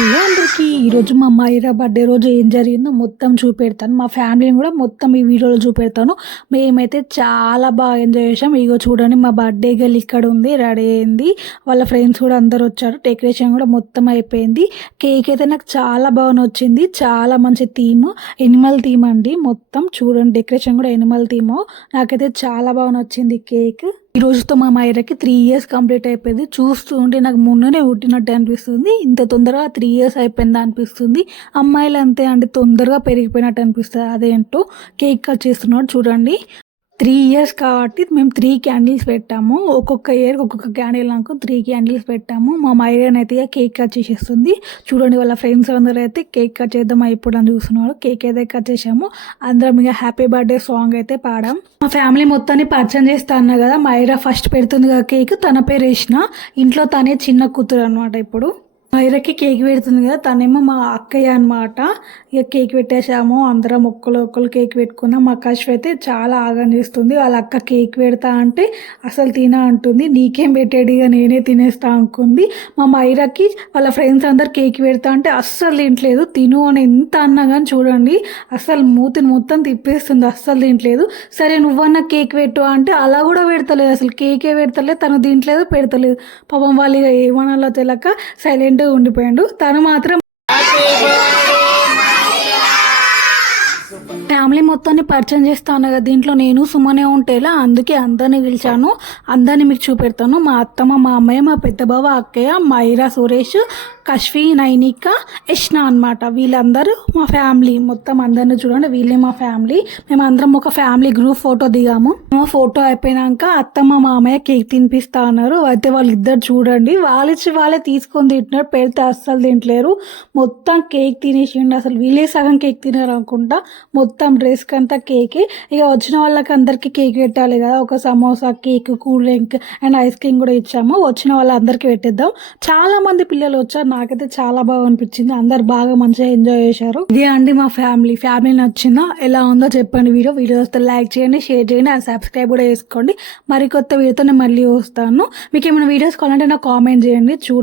Hello అందరికీ ఈరోజు మా మైరా బర్త్డే రోజు ఏం జరిగిందో మొత్తం చూపెడతాను. మా ఫ్యామిలీని కూడా మొత్తం ఈ వీడియోలో చూపెడతాను. మేమైతే చాలా బాగా ఎంజాయ్ చేసాం ఇగో చూడండి మా బర్త్డే గల్ ఇక్కడ ఉంది రెడీ అయింది. వాళ్ళ ఫ్రెండ్స్ కూడా అందరు వచ్చారు. డెకరేషన్ కూడా మొత్తం అయిపోయింది. కేక్ అయితే నాకు చాలా బాగా నచ్చింది. చాలా మంచి థీమ్ ఎనిమల్ థీమ్ అండి. మొత్తం చూడండి డెకరేషన్ కూడా ఎనిమల్ థీమ్. నాకైతే చాలా బాగా నచ్చింది కేక్. ఈ రోజుతో మా మైరాకి త్రీ ఇయర్స్ కంప్లీట్ అయిపోయింది. చూస్తూ ఉంటే నాకు మొన్ననే పుట్టినట్టు అనిపిస్తుంది. ఇంత తొందరగా త్రీ ఇయర్స్ అయిపోయిందా అనిపిస్తుంది. అమ్మాయిలు అంతే అంటే తొందరగా పెరిగిపోయినట్టు అనిపిస్తుంది. అదేంటో కేక్ కట్ చేస్తున్నాడు చూడండి. త్రీ ఇయర్స్ కాబట్టి మేము త్రీ క్యాండిల్స్ పెట్టాము. ఒక్కొక్క ఇయర్ ఒక్కొక్క క్యాండిల్ నాకు త్రీ క్యాండిల్స్ పెట్టాము. మా మైరన్ అయితే కేక్ కట్ చేసేస్తుంది. చూడండి వాళ్ళ ఫ్రెండ్స్ అందరూ అయితే కేక్ కట్ చేద్దాం ఇప్పుడు అని చూస్తున్నారు. కేక్ అయితే కట్ చేసాము. అందరం ఇక హ్యాపీ బర్త్డే సాంగ్ అయితే పాడాం. మా ఫ్యామిలీ మొత్తాన్ని పరిచయం చేస్తా అన్నా కదా మైరా ఫస్ట్ పెడుతుంది కదా కేక్. తన పేరు వేసిన ఇంట్లో తనే చిన్న కూతురు అనమాట ఇప్పుడు. మైరకి కేక్ పెడుతుంది కదా తనేమో మా అక్కయ్య అనమాట ఇక కేక్ పెట్టేసాము అందరం ఒక్కరు ఒక్కరు కేక్ పెట్టుకున్నాం. మా కష్ట అయితే చాలా ఆగం చేస్తుంది వాళ్ళ అక్క కేక్ పెడతా అంటే అసలు తిన అంటుంది. నీకేం పెట్టాడు ఇక నేనే తినేస్తా అనుకుంది మా మైరాకి వాళ్ళ ఫ్రెండ్స్ అందరు కేక్ పెడతా అంటే అస్సలు తింటలేదు తిను అని ఎంత అన్నా కానీ చూడండి అస్సలు మూతిని మొత్తం తిప్పేస్తుంది అస్సలు తింటలేదు సరే నువ్వన్నా కేక్ పెట్టు అంటే అలా కూడా పెడతలేదు. అసలు కేకే పెడతలేదు తను తింటలేదు పెడతలేదు. పాపం వాళ్ళు ఇక ఏమనాలో తెలియక సైలెంట్గా ఉండిపోయాడు. తను మాత్రం ఫ్యామిలీ మొత్తాన్ని పరిచయం చేస్తాను కదా. దీంట్లో నేను సుమనే ఉంటేలా అందుకే అందరిని పిలిచాను. అందరిని మీకు చూపెడతాను. మా అత్తమ్మ మా అమ్మయ్య మా పెద్ద బావ అక్కయ్య మైరా సురేష్ కశ్వి నైనిక యష్ణ అనమాట వీళ్ళందరూ మా ఫ్యామిలీ. మొత్తం అందరిని చూడండి. వీళ్ళే మా ఫ్యామిలీ. మేము అందరం ఒక ఫ్యామిలీ గ్రూప్ ఫోటో దిగాము. మా ఫోటో అయిపోయినాక అత్తమ్మ మామయ్య కేక్ తినిపిస్తా అన్నారు అయితే వాళ్ళిద్దరు చూడండి. వాళ్ళిచ్చి వాళ్ళే తీసుకొని తింటున్నారు. పెడితే అస్సలు తింటలేరు. మొత్తం కేక్ తినేసిండు. అసలు వీళ్ళే సగం కేక్ తినారు అనుకుంటా మొత్తం డ్రెస్కి అంతా కేక్. ఇక వచ్చిన వాళ్ళకి అందరికీ కేక్ పెట్టాలి కదా. ఒక samosa cake cool drink and ice cream కూడా ఇచ్చాము. వచ్చిన వాళ్ళందరికీ పెట్టిద్దాం. చాలా మంది పిల్లలు వచ్చారు. నాకైతే చాలా బాగా అనిపించింది. అందరు బాగా మంచిగా ఎంజాయ్ చేశారు. ఇదే అండి మా ఫ్యామిలీ ఫ్యామిలీ నచ్చిందా? ఎలా ఉందో చెప్పండి వీడియో. వీడియో వస్తే లైక్ చేయండి షేర్ చేయండి అండ్ సబ్స్క్రైబ్ కూడా చేసుకోండి. మరి కొత్త వీడియోతో నేను మళ్ళీ వస్తాను. మీకు ఏమైనా వీడియోస్ కావాలంటే నాకు కామెంట్ చేయండి. చూ